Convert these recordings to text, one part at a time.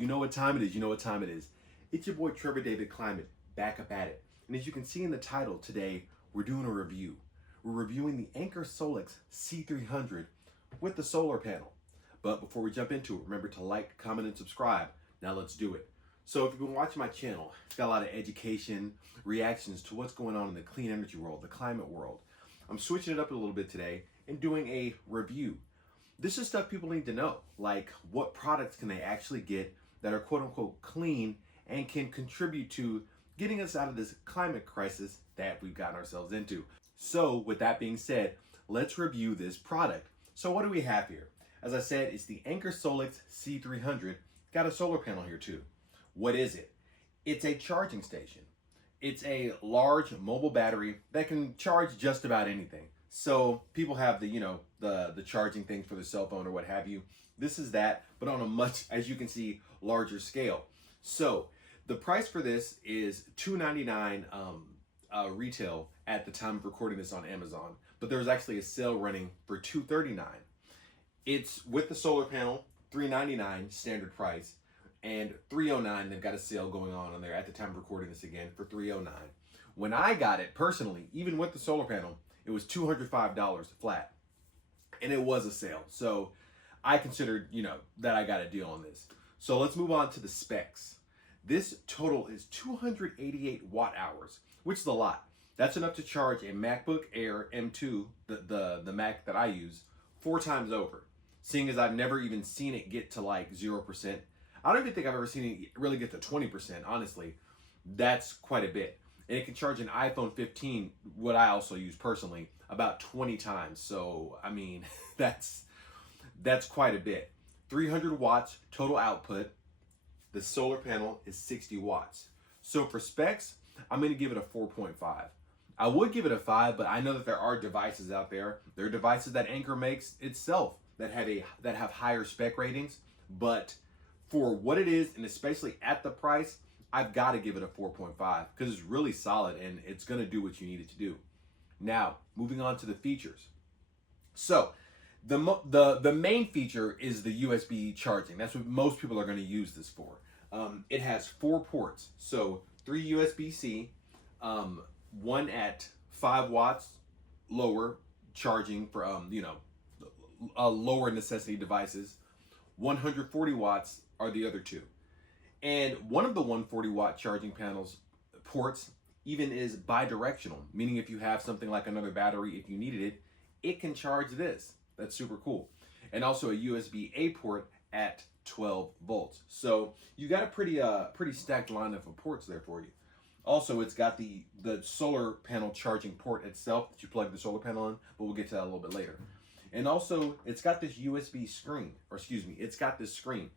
you know what time it is. You know what time it is. It's your boy Trevor David Climate, back up at it. And as you can see in the title today, we're doing a review. We're reviewing the Anker Solix C300 with the solar panel. But before we jump into it, remember to like, comment, and subscribe. Now let's do it. So if you've been watching my channel, it's got a lot of education, reactions to what's going on in the clean energy world, the climate world. I'm switching it up a little bit today and doing a review. This is stuff people need to know, like what products can they actually get that are quote unquote clean and can contribute to getting us out of this climate crisis that we've gotten ourselves into. So with that being said, let's review this product. So what do we have here? As I said, it's the Anker Solix C300. Got a solar panel here too. What is it? It's a charging station. It's a large mobile battery that can charge just about anything. So people have the charging thing for the cell phone or what have you. This is that, but on a much, as you can see, larger scale. So the price for this is $299 retail at the time of recording this on Amazon, but there's actually a sale running for $239. It's with the solar panel, $399 standard price, and $309, they've got a sale going on there at the time of recording this again for $309. When I got it personally, even with the solar panel, it was $205 flat, and it was a sale. So I considered, that I got a deal on this. So let's move on to the specs. This total is 288 watt hours, which is a lot. That's enough to charge a MacBook Air M2, the Mac that I use, 4 times over. Seeing as I've never even seen it get to like 0%. I don't even think I've ever seen it really get to 20%, honestly. That's quite a bit. And it can charge an iPhone 15, what I also use personally, about 20 times. So, I mean, that's quite a bit. 300 watts total output. The solar panel is 60 watts. So for specs, I'm going to give it a 4.5. I would give it a 5, but I know that there are devices out there. There are devices that Anker makes itself that have higher spec ratings. But for what it is, and especially at the price, I've got to give it a 4.5 because it's really solid and it's going to do what you need it to do. Now, moving on to the features. So, the main feature is the USB charging. That's what most people are going to use this for. It has 4 ports, so 3 USB-C, one at 5 watts lower charging for lower necessity devices. 140 watts are the other 2. And one of the 140 watt charging panels ports even is bidirectional, meaning if you have something like another battery, if you needed it, it can charge this. That's super cool. And also a USB-A port at 12 volts. So you got a pretty stacked lineup of ports there for you. Also, it's got the solar panel charging port itself that you plug the solar panel in, but we'll get to that a little bit later. And also, it's got this USB screen, it's got this screen.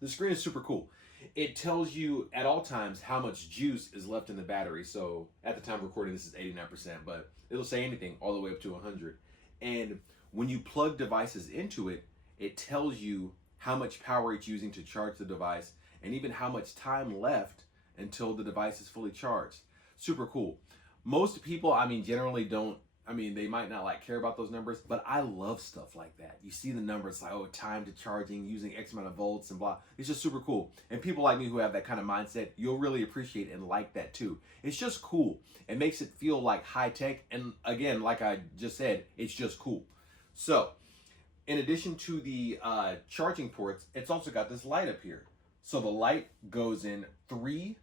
The screen is super cool. It tells you at all times how much juice is left in the battery. So at the time of recording, this is 89%, but it'll say anything all the way up to 100. And when you plug devices into it, it tells you how much power it's using to charge the device and even how much time left until the device is fully charged. Super cool. Most people, generally don't, they might not care about those numbers, but I love stuff like that. You see the numbers like, oh, time to charging, using X amount of volts and blah. It's just super cool. And people like me who have that kind of mindset, you'll really appreciate and like that too. It's just cool. It makes it feel like high tech. And again, like I just said, it's just cool. So in addition to the charging ports, it's also got this light up here. So the light goes in three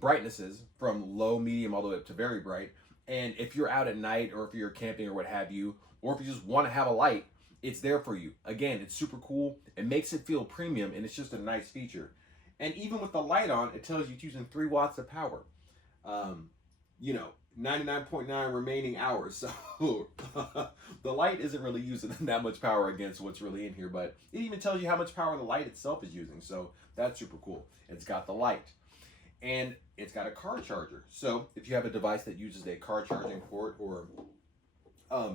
brightnesses from low, medium, all the way up to very bright. And if you're out at night or if you're camping or what have you, or if you just want to have a light, it's there for you. Again, it's super cool. It makes it feel premium and it's just a nice feature. And even with the light on, it tells you it's using 3 watts of power. 99.9 remaining hours. So the light isn't really using that much power against what's really in here, but it even tells you how much power the light itself is using. So that's super cool. It's got the light. And it's got a car charger. So if you have a device that uses a car charging port or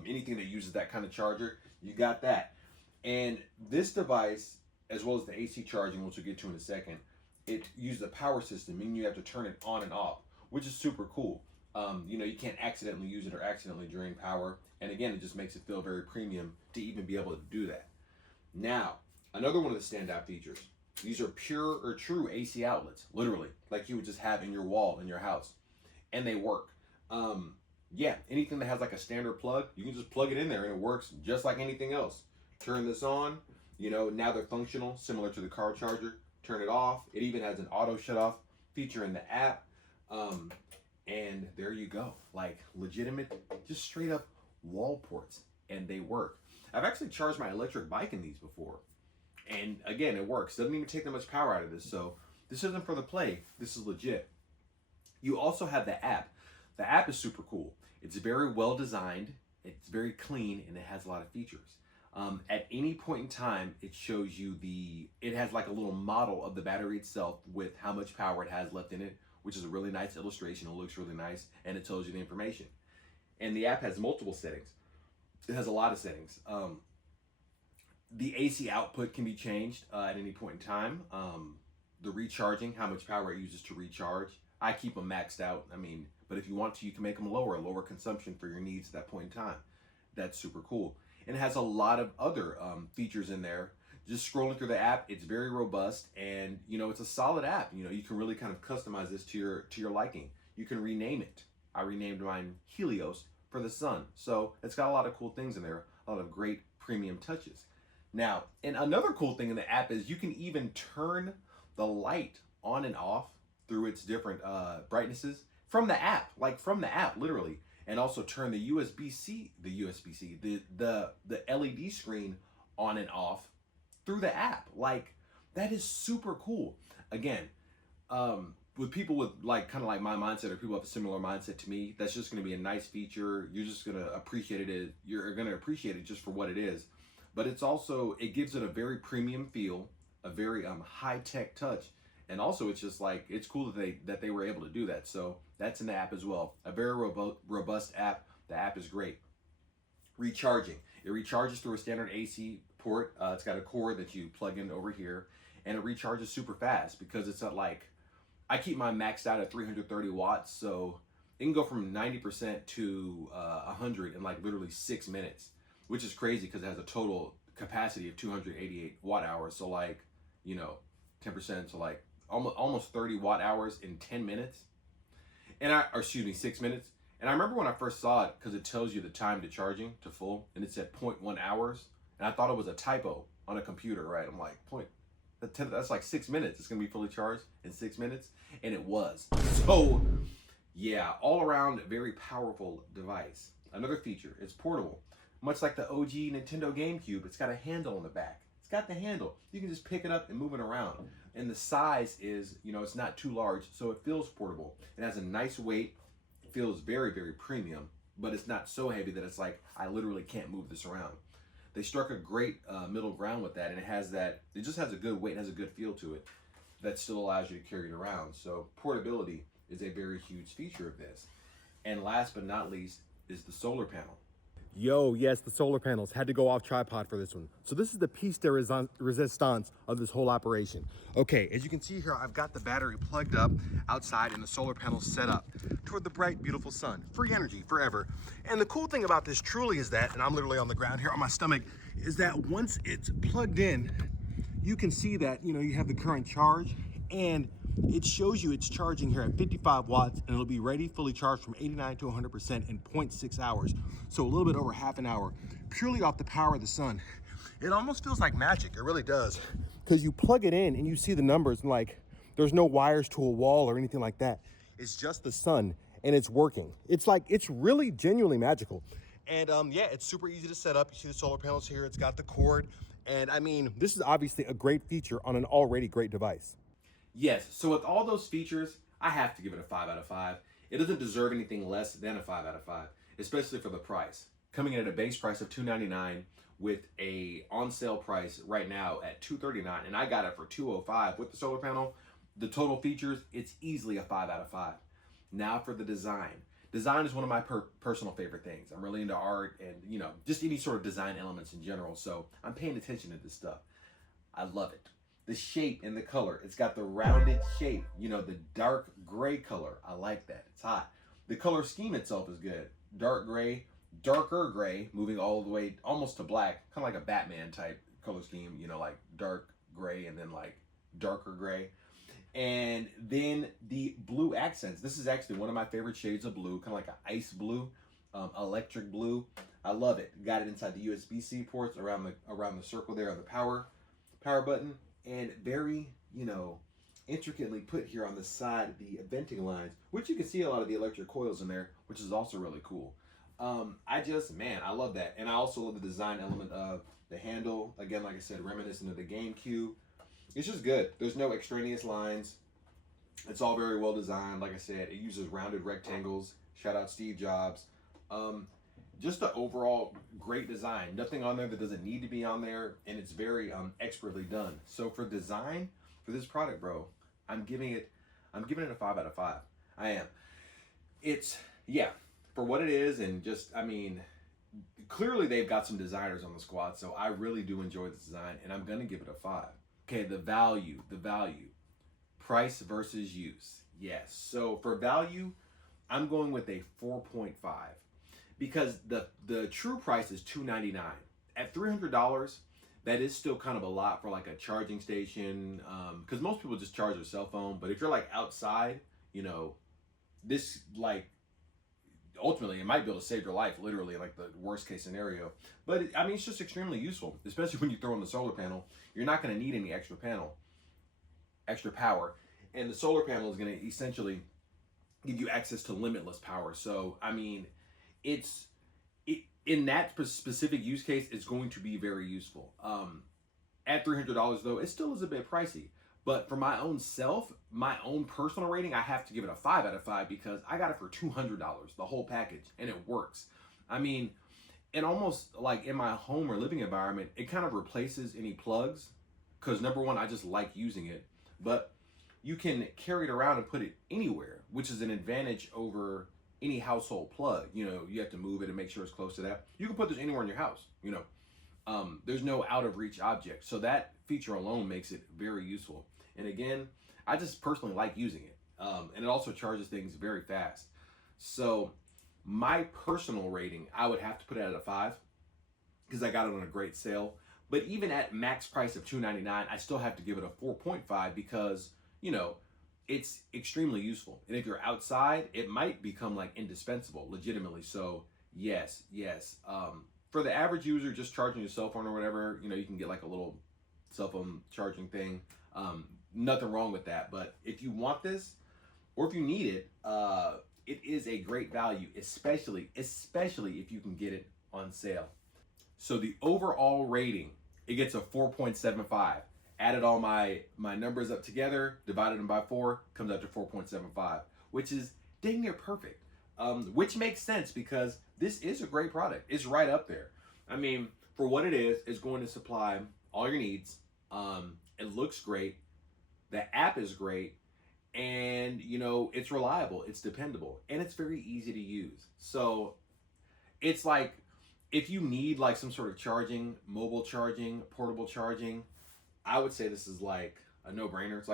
anything that uses that kind of charger, you got that. And this device, as well as the AC charging, which we'll get to in a second, it uses a power system, meaning you have to turn it on and off, which is super cool. You can't accidentally use it or accidentally drain power. And again, it just makes it feel very premium to even be able to do that. Now, another one of the standout features, These are pure or true AC outlets, literally, like you would just have in your wall in your house, and they work. Yeah, anything that has like a standard plug, you can just plug it in there and it works just like anything else. Turn this on, now they're functional, similar to the car charger. Turn it off. It even has an auto shut off feature in the app. And there you go. Like legitimate, just straight up wall ports, and they work. I've actually charged my electric bike in these before. And again, it works. Doesn't even take that much power out of this. So this isn't for the play. This is legit. You also have the app. The app is super cool. It's very well designed. It's very clean, and it has a lot of features. At any point in time, it shows you it has like a little model of the battery itself with how much power it has left in it, which is a really nice illustration. It looks really nice, and it tells you the information. And the app has multiple settings. It has a lot of settings. The AC output can be changed at any point in time. The recharging, how much power it uses to recharge. I keep them maxed out. But if you want to, you can make them lower consumption for your needs at that point in time. That's super cool. And it has a lot of other features in there. Just scrolling through the app, it's very robust, and it's a solid app. You can really kind of customize this to your liking. You can rename it. I renamed mine Helios for the sun. So it's got a lot of cool things in there, a lot of great premium touches. Now, and another cool thing in the app is you can even turn the light on and off through its different brightnesses from the app, literally. And also turn the LED screen on and off through the app. Like, that is super cool. Again, with people with kind of like my mindset, or people have a similar mindset to me, that's just going to be a nice feature. You're just going to appreciate it. You're going to appreciate it just for what it is. But it gives it a very premium feel, a very high-tech touch. And also, it's just like, it's cool that they were able to do that. So that's in the app as well. A very robust app. The app is great. Recharging. It recharges through a standard AC port. It's got a cord that you plug in over here, and it recharges super fast because it's not like, I keep mine maxed out at 330 watts, so it can go from 90% to 100 in like literally 6 minutes, which is crazy because it has a total capacity of 288 watt hours. So 10% to like almost 30 watt hours in 10 minutes. 6 minutes. And I remember when I first saw it, because it tells you the time to charging to full, and it said 0.1 hours. And I thought it was a typo on a computer, right? I'm like, that's like 6 minutes. It's gonna be fully charged in 6 minutes. And it was. So yeah, all around very powerful device. Another feature, it's portable. Much like the OG Nintendo GameCube, it's got a handle on the back. It's got the handle. You can just pick it up and move it around. And the size is, it's not too large, so it feels portable. It has a nice weight. It feels very, very premium, but it's not so heavy that it's like, I literally can't move this around. They struck a great middle ground with that, and it just has a good weight, has a good feel to it that still allows you to carry it around. So portability is a very huge feature of this. And last but not least is the solar panel. Yo, yes, the solar panels had to go off tripod for this one. So this is the piece de resistance of this whole operation. Okay, as you can see here, I've got the battery plugged up outside and the solar panels set up toward the bright, beautiful sun. Free energy forever. And the cool thing about this truly is that, and I'm literally on the ground here on my stomach, is that once it's plugged in, you can see that, you have the current charge, and it shows you it's charging here at 55 watts, and it'll be ready fully charged from 89 to 100% in 0.6 hours. So a little bit over half an hour, purely off the power of the sun. It almost feels like magic, it really does. Because you plug it in and you see the numbers, and like, there's no wires to a wall or anything like that. It's just the sun, and it's working. It's really genuinely magical. And yeah, it's super easy to set up. You see the solar panels here, it's got the cord. And this is obviously a great feature on an already great device. Yes, so with all those features, I have to give it a 5 out of 5. It doesn't deserve anything less than a 5 out of 5, especially for the price. Coming in at a base price of $299 with a on-sale price right now at $239, and I got it for $205 with the solar panel. The total features, it's easily a 5 out of 5. Now for the design. Design is one of my personal favorite things. I'm really into art and, just any sort of design elements in general, so I'm paying attention to this stuff. I love it. The shape and the color, it's got the rounded shape, the dark gray color. I like that. It's hot. The color scheme itself is good. Dark gray, darker gray, moving all the way almost to black, kind of like a Batman type color scheme, like dark gray and then like darker gray. And then the blue accents. This is actually one of my favorite shades of blue, kind of like an ice blue, electric blue. I love it. Got it inside the USB-C ports around the circle there on the power button, and very, you know, intricately put here on the side of the venting lines, which you can see a lot of the electric coils in there, which is also really cool. Man, I love that. And I also love the design element of the handle. Again, like I said, reminiscent of the GameCube. It's just good. There's no extraneous lines. It's all very well designed. Like I said, it uses rounded rectangles. Shout out Steve Jobs. Just the overall great design. Nothing on there that doesn't need to be on there, and it's very expertly done. So for design, for this product, bro, I'm giving it a 5 out of 5. I am. It's, yeah, for what it is, and just, I mean, clearly they've got some designers on the squad, so I really do enjoy the design, and I'm gonna give it a 5. Okay, the value. Price versus use. Yes, so for value, I'm going with a 4.5 because the true price is $299. At $300, that is still kind of a lot for like a charging station, because most people just charge their cell phone, but if you're like outside, you know, this, like, ultimately it might be able to save your life, literally, like the worst case scenario. But I mean, it's just extremely useful, especially when you throw in the solar panel. You're not going to need any extra power, and the solar panel is going to essentially give you access to limitless power. So I mean, in that specific use case, it's going to be very useful. At $300 though, it still is a bit pricey. But for my own self, my own personal rating, I have to give it a 5 out of 5 because I got it for $200, the whole package, and it works. I mean, and almost like in my home or living environment, it kind of replaces any plugs, because number one, I just like using it, but you can carry it around and put it anywhere, which is an advantage over any household plug. You know, you have to move it and make sure it's close to that. You can put this anywhere in your house, you know. There's no out of reach object. So that feature alone makes it very useful. And again, I just personally like using it. And it also charges things very fast. So my personal rating, I would have to put it at a 5 because I got it on a great sale. But even at max price of $299, I still have to give it a 4.5 because, you know, it's extremely useful. And if you're outside, it might become like indispensable, legitimately. So yes. For the average user, just charging your cell phone or whatever, you know, you can get like a little cell phone charging thing. Nothing wrong with that. But if you want this, or if you need it, it is a great value, especially if you can get it on sale. So the overall rating, it gets a 4.75. Added all my numbers up together, divided them by 4, comes out to 4.75, which is dang near perfect. Which makes sense because this is a great product. It's right up there. I mean, for what it is, it's going to supply all your needs. It looks great. The app is great. And, you know, it's reliable. It's dependable. And it's very easy to use. So it's like, if you need like some sort of charging, mobile charging, portable charging, I would say this is like a no-brainer. It's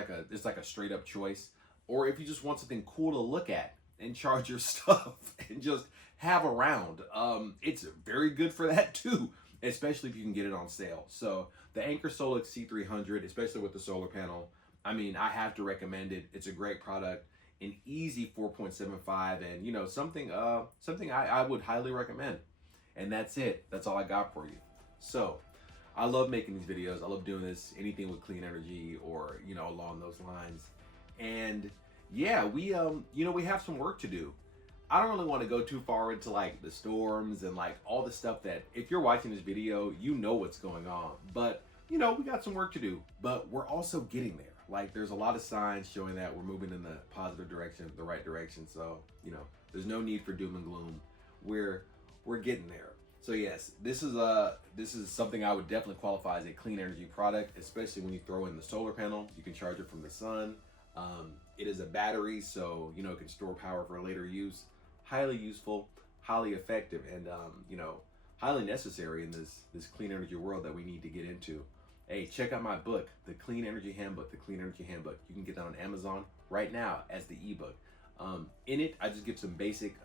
like a straight up choice. Or if you just want something cool to look at and charge your stuff and just have around, it's very good for that too, especially if you can get it on sale. So the Anker Solix C300, especially with the solar panel, I mean, I have to recommend it. It's a great product, an easy 4.75, and you know, something I would highly recommend. And that's it. That's all I got for you. So I love making these videos. I love doing this, anything with clean energy or, you know, along those lines. And yeah, we have some work to do. I don't really want to go too far into like the storms and like all the stuff that if you're watching this video, you know what's going on. But you know, we got some work to do, but we're also getting there. Like there's a lot of signs showing that we're moving in the positive direction, the right direction. So, you know, there's no need for doom and gloom. We're getting there. So yes, this is something I would definitely qualify as a clean energy product, especially when you throw in the solar panel. You can charge it from the sun. It is a battery, so you know it can store power for later use. Highly useful, highly effective, and you know, highly necessary in this clean energy world that we need to get into. Hey, check out my book, The Clean Energy Handbook. The Clean Energy Handbook. You can get that on Amazon right now as the ebook. In it, I just give some basic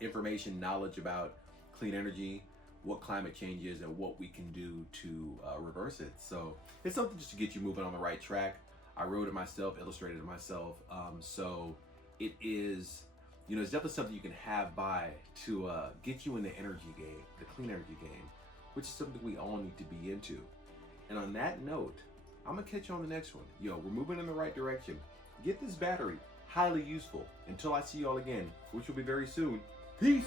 information, knowledge about clean energy, what climate change is and what we can do to reverse it. So it's something just to get you moving on the right track. I wrote it myself, illustrated it myself. So it is, you know, it's definitely something you can have by to get you in the energy game, the clean energy game, which is something we all need to be into. And on that note, I'm gonna catch you on the next one. Yo, we're moving in the right direction. Get this battery, highly useful. Until I see y'all again, which will be very soon. Peace.